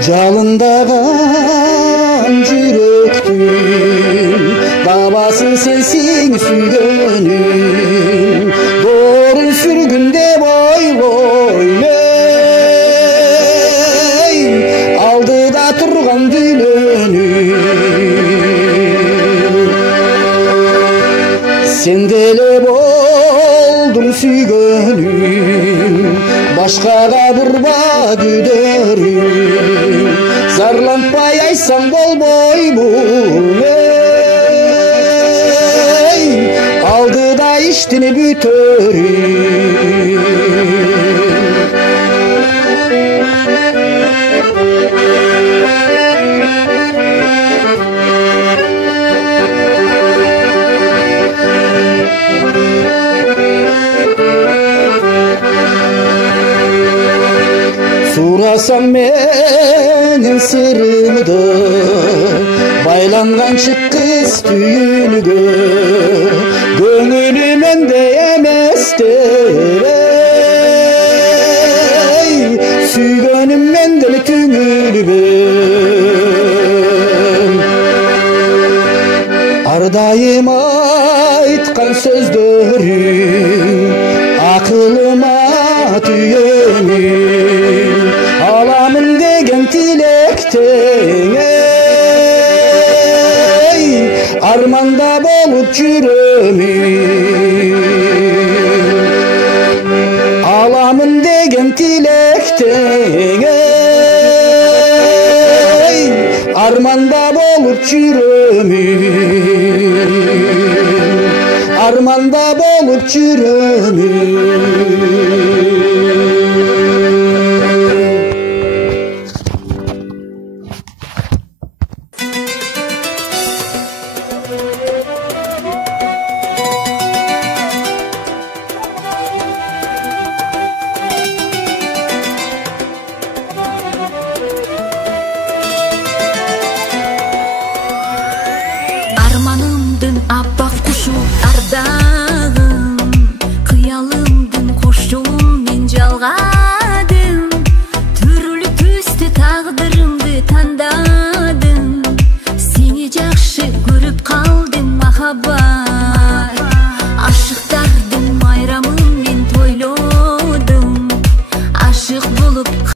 Жалындаған жүректің табасы сенсің сүйгенім, дорын сүргінде бойлой алдыда тұрған дүйленім. Сен деле болдың сүйгенім, башкага бурба күдөрүм, зарланпай айтсаң болбойбу, алдыда иштини бүтөрүм. Сурасам менин сырымды, байланганчы кыз түйүнгө, көңүлү менде эместер, сүйгөнүм менде түңүлгөн. Ар дайым айткан сөздөрүң акылыма түйөнүм, аламын деген тилектең, арманда болуп жүрөмүн. Аламын деген тилектең, арманда болуп жүрөмүн. Арманда болуп жүрөмүн.